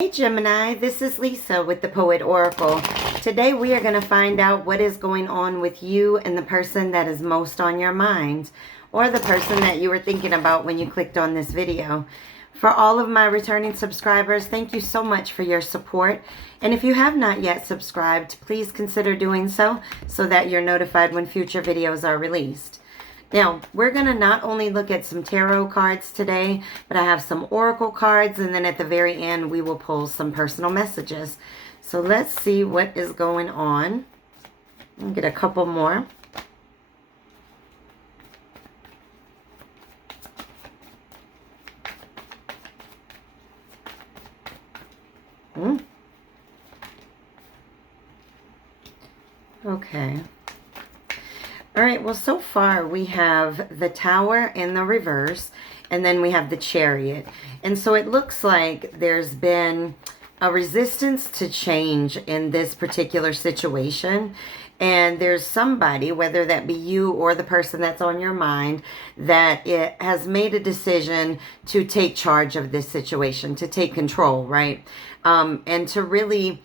Hey Gemini, this is Lisa with the Poet Oracle. Today we are going to find out what is going on with you and the person that is most on your mind, or the person that you were thinking about when you clicked on this video. For all of my returning subscribers, thank you so much for your support. And if you have not yet subscribed, please consider doing so that you're notified when future videos are released. Now, we're going to not only look at some tarot cards today, but I have some oracle cards, and then at the very end, we will pull some personal messages. So let's see what is going on. I'll get a couple more. Okay. All right, well, so far we have the Tower in the reverse, and then we have the Chariot. And so it looks like there's been a resistance to change in this particular situation. And there's somebody, whether that be you or the person that's on your mind, that it has made a decision to take charge of this situation, to take control, right? And to really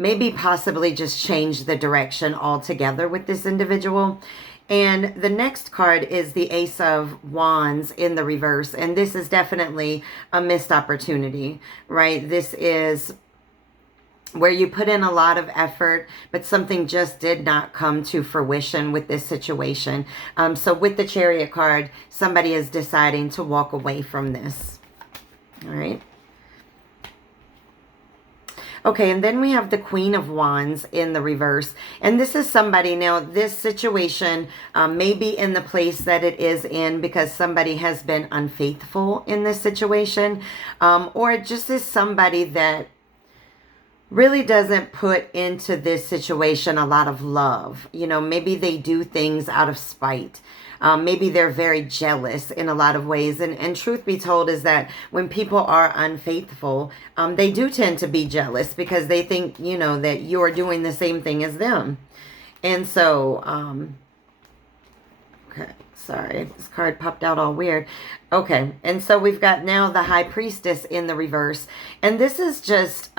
maybe possibly just change the direction altogether with this individual. And the next card is the Ace of Wands in the reverse. And this is definitely a missed opportunity, right? This is where you put in a lot of effort, but something just did not come to fruition with this situation. So with the Chariot card, somebody is deciding to walk away from this. All right. Okay, and then we have the Queen of Wands in the reverse. And this is somebody, now this situation may be in the place that it is in because somebody has been unfaithful in this situation. Or it just is somebody that really doesn't put into this situation a lot of love. You know, maybe they do things out of spite. Maybe they're very jealous in a lot of ways. And truth be told is that when people are unfaithful, they do tend to be jealous because they think, you know, that you're doing the same thing as them. And so, okay, sorry, this card popped out all weird. Okay, and so we've got now the High Priestess in the reverse. And this is just...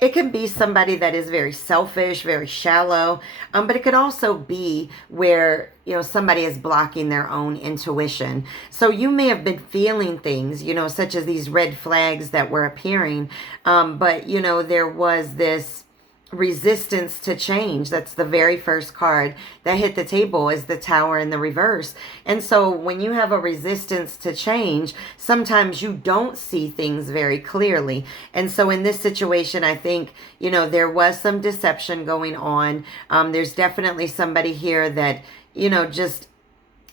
it can be somebody that is very selfish, very shallow, but it could also be where, you know, somebody is blocking their own intuition. So you may have been feeling things, you know, such as these red flags that were appearing, but, you know, there was this resistance to change. That's the very first card that hit the table, is the Tower in the reverse. And so when you have a resistance to change, sometimes you don't see things very clearly. And so in this situation, I think, you know, there was some deception going on. There's definitely somebody here that, you know, just,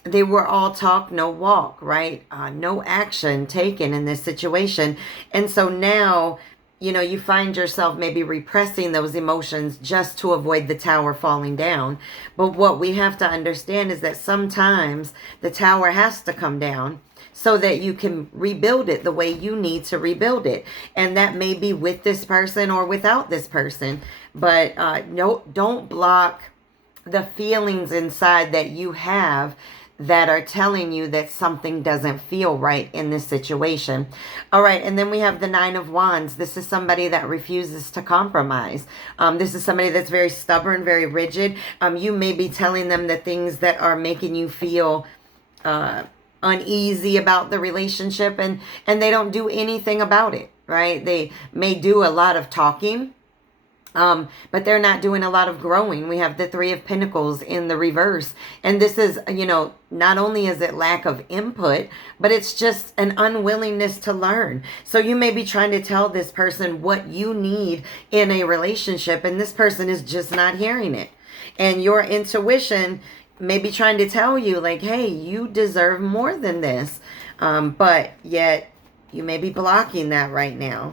they were all talk, no walk, right? No action taken in this situation. And so now, you know, you find yourself maybe repressing those emotions just to avoid the tower falling down. But what we have to understand is that sometimes the tower has to come down so that you can rebuild it the way you need to rebuild it. And that may be with this person or without this person. But no, don't block the feelings inside that you have that are telling you that something doesn't feel right in this situation. All right, and then we have the Nine of Wands. This is somebody that refuses to compromise. This is somebody that's very stubborn, very rigid. You may be telling them the things that are making you feel uneasy about the relationship, and they don't do anything about it, right? They may do a lot of talking, but they're not doing a lot of growing. We have the Three of Pentacles in the reverse. And this is, you know, not only is it lack of input, but it's just an unwillingness to learn. So you may be trying to tell this person what you need in a relationship, and this person is just not hearing it. And your intuition may be trying to tell you, like, hey, you deserve more than this. But yet you may be blocking that right now.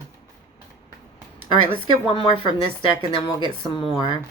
All right, let's get one more from this deck, and then we'll get some more.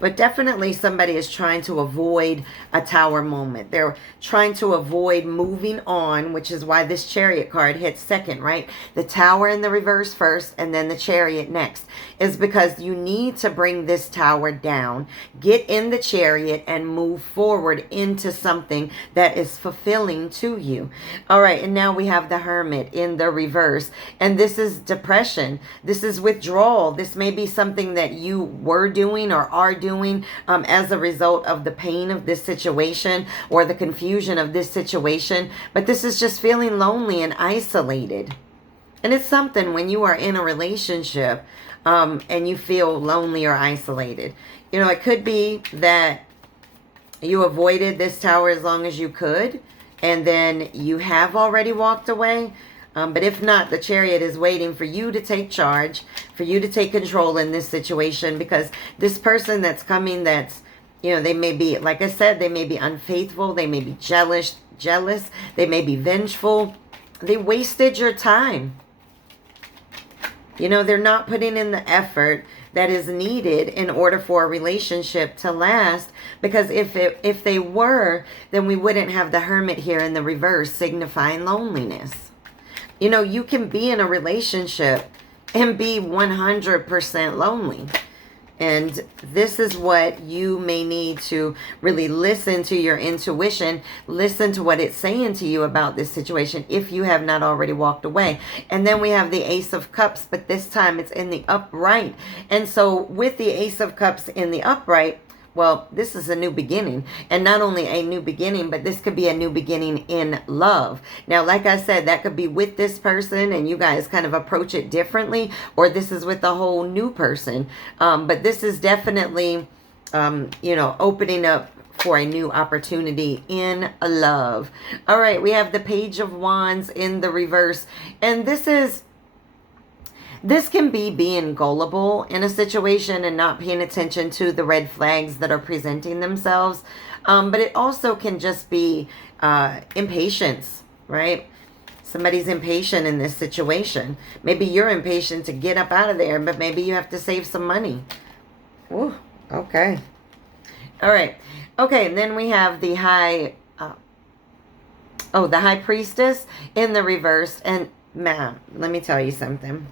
But definitely somebody is trying to avoid a Tower moment. They're trying to avoid moving on, which is why this Chariot card hits second, right? The Tower in the reverse first, and then the Chariot next. Is because you need to bring this Tower down, get in the Chariot, and move forward into something that is fulfilling to you. All right, and now we have the Hermit in the reverse. And this is depression. This is withdrawal. This may be something that you were doing or are doing as a result of the pain of this situation or the confusion of this situation. But this is just feeling lonely and isolated. And it's something when you are in a relationship and you feel lonely or isolated. You know, it could be that you avoided this Tower as long as you could, and then you have already walked away. But if not, the Chariot is waiting for you to take charge, for you to take control in this situation, because this person that's coming, that's, you know, they may be, like I said, they may be unfaithful, they may be jealous, they may be vengeful. They wasted your time. You know, they're not putting in the effort that is needed in order for a relationship to last. Because if they were, then we wouldn't have the Hermit here in the reverse signifying loneliness. You know, you can be in a relationship and be 100% lonely. And this is what you may need to really listen to your intuition, listen to what it's saying to you about this situation if you have not already walked away. And then we have the Ace of Cups, but this time it's in the upright. And so with the Ace of Cups in the upright, well, this is a new beginning. And not only a new beginning, but this could be a new beginning in love. Now, like I said, that could be with this person and you guys kind of approach it differently, or this is with a whole new person. But this is definitely, you know, opening up for a new opportunity in love. All right, we have the Page of Wands in the reverse. And this can be being gullible in a situation and not paying attention to the red flags that are presenting themselves. But it also can just be impatience, right? Somebody's impatient in this situation. Maybe you're impatient to get up out of there, but maybe you have to save some money. Ooh, okay. All right. Okay, and then we have the the High Priestess in the reverse. And ma'am, let me tell you something.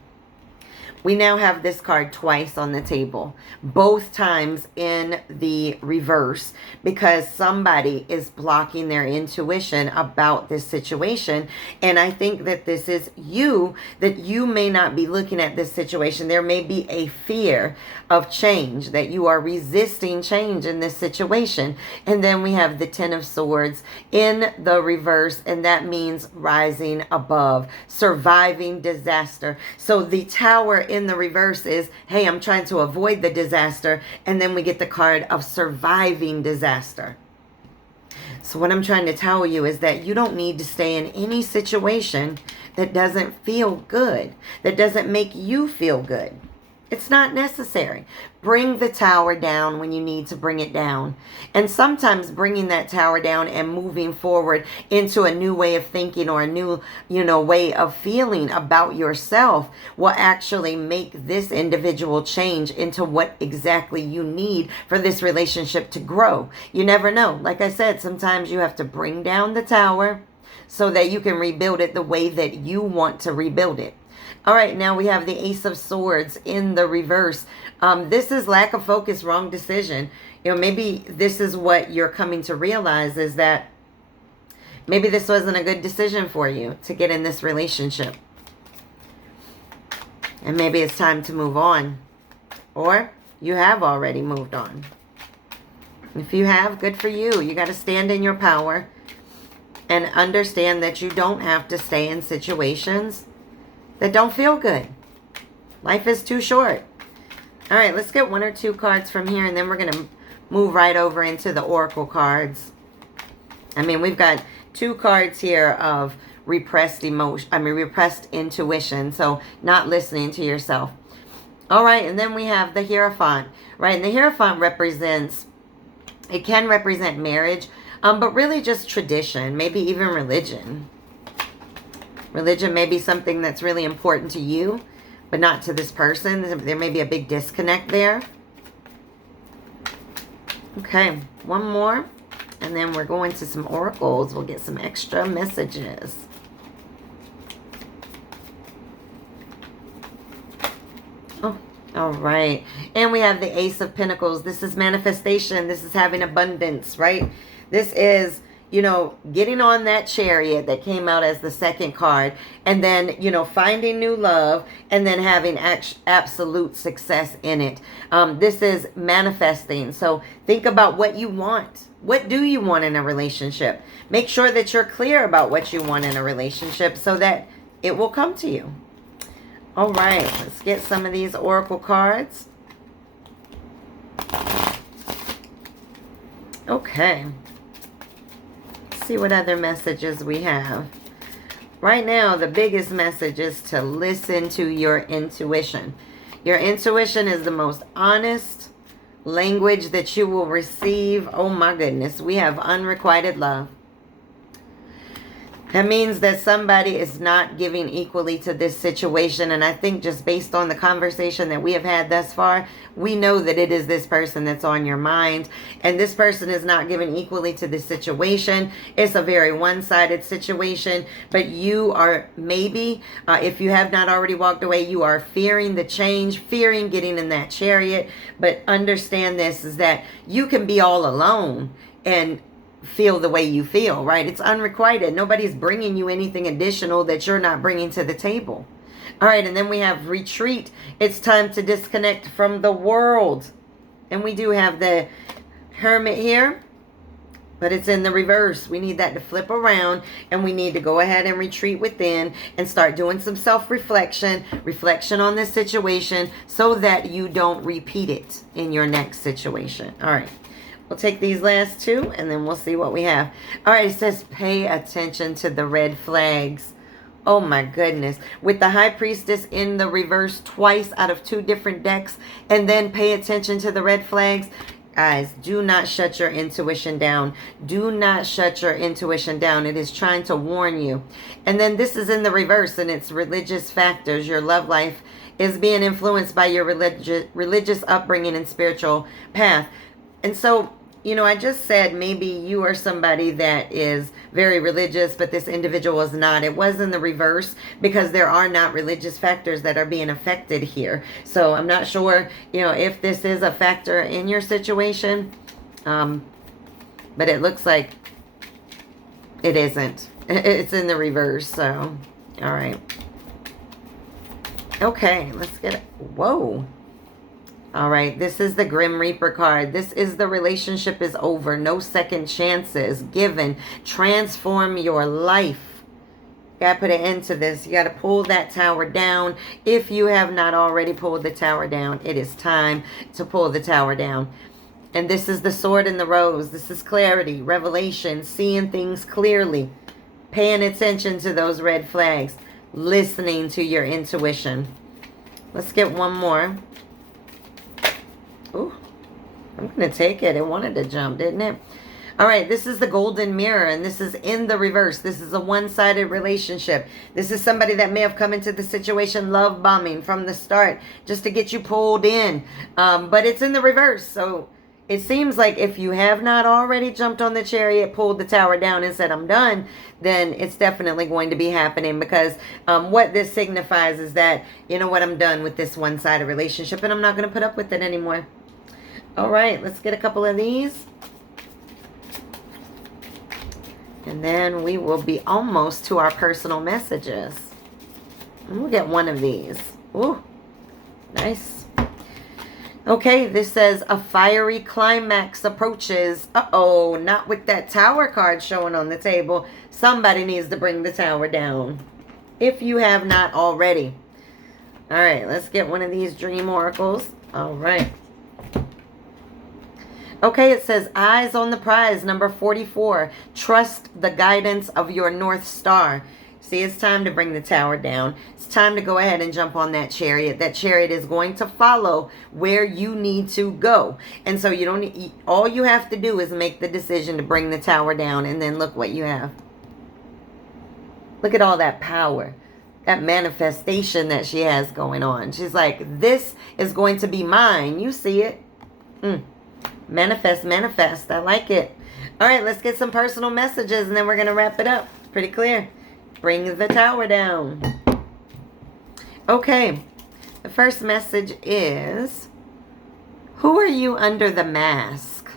We now have this card twice on the table, both times in the reverse, because somebody is blocking their intuition about this situation. And I think that this is you, that you may not be looking at this situation. There may be a fear of change, that you are resisting change in this situation. And then we have the Ten of Swords in the reverse, and that means rising above, surviving disaster. So the Tower in the reverse is, hey, I'm trying to avoid the disaster. And then we get the card of surviving disaster. So what I'm trying to tell you is that you don't need to stay in any situation that doesn't feel good, that doesn't make you feel good. It's not necessary. Bring the Tower down when you need to bring it down. And sometimes bringing that Tower down and moving forward into a new way of thinking or a new, way of feeling about yourself will actually make this individual change into what exactly you need for this relationship to grow. You never know. Like I said, sometimes you have to bring down the Tower so that you can rebuild it the way that you want to rebuild it. All right, now we have the Ace of Swords in the reverse. This is lack of focus, wrong decision. Maybe this is what you're coming to realize, is that maybe this wasn't a good decision for you to get in this relationship. And maybe it's time to move on. Or you have already moved on. If you have, good for you. You got to stand in your power and understand that you don't have to stay in situations that don't feel good. Life is too short. All right, let's get one or two cards from here, and then we're going to move right over into the Oracle cards. I mean, we've got two cards here of repressed intuition, so not listening to yourself. All right, and then we have the Hierophant, right? And the Hierophant it can represent marriage, but really just tradition, maybe even religion. Religion may be something that's really important to you, but not to this person. There may be a big disconnect there. Okay, one more. And then we're going to some oracles. We'll get some extra messages. Oh, all right. And we have the Ace of Pentacles. This is manifestation. This is having abundance, right? This is, you know, getting on that chariot that came out as the second card, and then, you know, finding new love, and then having absolute success in it. This is manifesting. So think about what you want. What do you want in a relationship? Make sure that you're clear about what you want in a relationship so that it will come to you. All right, let's get some of these oracle cards. Okay. Let's see what other messages we have. Right now, the biggest message is to listen to your intuition. Your intuition is the most honest language that you will receive. Oh my goodness, we have unrequited love. That means that somebody is not giving equally to this situation. And I think just based on the conversation that we have had thus far, we know that it is this person that's on your mind. And this person is not giving equally to this situation. It's a very one-sided situation. But you are maybe, if you have not already walked away, you are fearing the change, fearing getting in that chariot. But understand this is that you can be all alone and feel the way you feel, right? It's unrequited. Nobody's bringing you anything additional that you're not bringing to the table. All right, and then we have retreat. It's time to disconnect from the world. And we do have the Hermit here, but it's in the reverse. We need that to flip around, and we need to go ahead and retreat within and start doing some self-reflection, reflection on this situation so that you don't repeat it in your next situation. All right. We'll take these last two, and then we'll see what we have. All right, it says pay attention to the red flags. Oh, my goodness. With the High Priestess in the reverse twice out of 2 different decks, and then pay attention to the red flags. Guys, do not shut your intuition down. Do not shut your intuition down. It is trying to warn you. And then this is in the reverse, and it's religious factors. Your love life is being influenced by your religious upbringing and spiritual path. And so, you know, I just said maybe you are somebody that is very religious, but this individual is not. It was in the reverse because there are not religious factors that are being affected here. So I'm not sure, you know, if this is a factor in your situation. But it looks like it isn't. It's in the reverse. So, all right. Okay, let's get it. Whoa. All right, this is the Grim Reaper card. This is the relationship is over. No second chances given. Transform your life. You got to put an end to this. You got to pull that tower down. If you have not already pulled the tower down, it is time to pull the tower down. And this is the Sword and the Rose. This is clarity, revelation, seeing things clearly, paying attention to those red flags, listening to your intuition. Let's get one more. Ooh, I'm going to take it. It wanted to jump, didn't it? All right, this is the Golden Mirror, and this is in the reverse. This is a one-sided relationship. This is somebody that may have come into the situation love bombing from the start just to get you pulled in. But it's in the reverse, so it seems like if you have not already jumped on the chariot, pulled the tower down and said, I'm done, then it's definitely going to be happening because what this signifies is that, you know what, I'm done with this one-sided relationship and I'm not going to put up with it anymore. All right, let's get a couple of these. And then we will be almost to our personal messages. And we'll get one of these. Ooh, nice. Okay, this says a fiery climax approaches. Uh-oh, not with that tower card showing on the table. Somebody needs to bring the tower down. If you have not already. All right, let's get one of these dream oracles. All right. Okay, it says eyes on the prize, number 44. Trust the guidance of your North Star. See, it's time to bring the tower down. It's time to go ahead and jump on that chariot. That chariot is going to follow where you need to go. And so you don't need, all you have to do is make the decision to bring the tower down, and then look what you have. Look at all that power, that manifestation that she has going on. She's like, this is going to be mine. You see it? Manifest, manifest. I like it. All right, let's get some personal messages and then we're going to wrap it up. It's pretty clear. Bring the tower down. Okay. The first message is, who are you under the mask?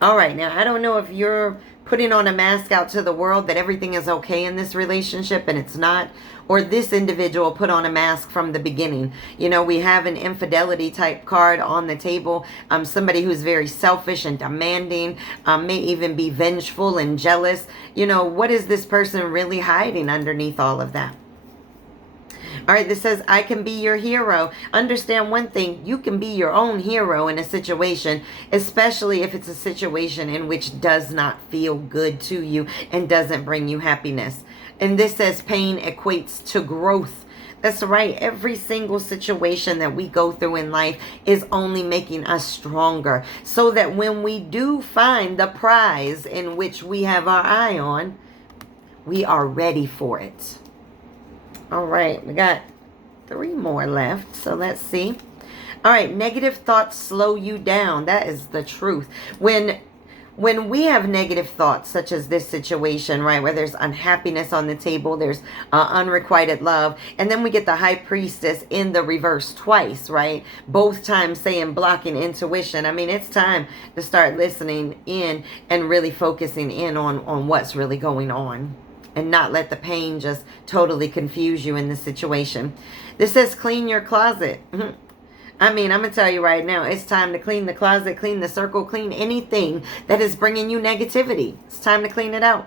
All right, now I don't know if you're putting on a mask out to the world that everything is okay in this relationship and it's not, or this individual put on a mask from the beginning. You know, we have an infidelity type card on the table. Somebody who's very selfish and demanding, may even be vengeful and jealous. You know, what is this person really hiding underneath all of that? All right, this says, I can be your hero. Understand one thing, you can be your own hero in a situation, especially if it's a situation in which does not feel good to you and doesn't bring you happiness. And this says pain equates to growth. That's right. Every single situation that we go through in life is only making us stronger, so that when we do find the prize in which we have our eye on, we are ready for it. All right, we got 3 more left, so let's see. All right, negative thoughts slow you down. That is the truth. When we have negative thoughts, such as this situation, right, where there's unhappiness on the table, there's unrequited love, and then we get the High Priestess in the reverse twice, right? Both times saying blocking intuition. I mean, it's time to start listening in and really focusing in on what's really going on, and not let the pain just totally confuse you in the situation. This says clean your closet. I mean, I'm going to tell you right now, it's time to clean the closet, clean the circle, clean anything that is bringing you negativity. It's time to clean it out.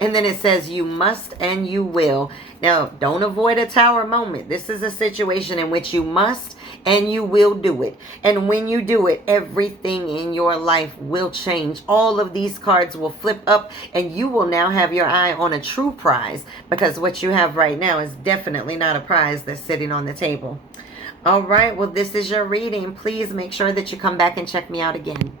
And then it says you must and you will. Now, don't avoid a tower moment. This is a situation in which you must and you will do it. And when you do it, everything in your life will change. All of these cards will flip up and you will now have your eye on a true prize, because what you have right now is definitely not a prize that's sitting on the table. All right, well, this is your reading. Please make sure that you come back and check me out again.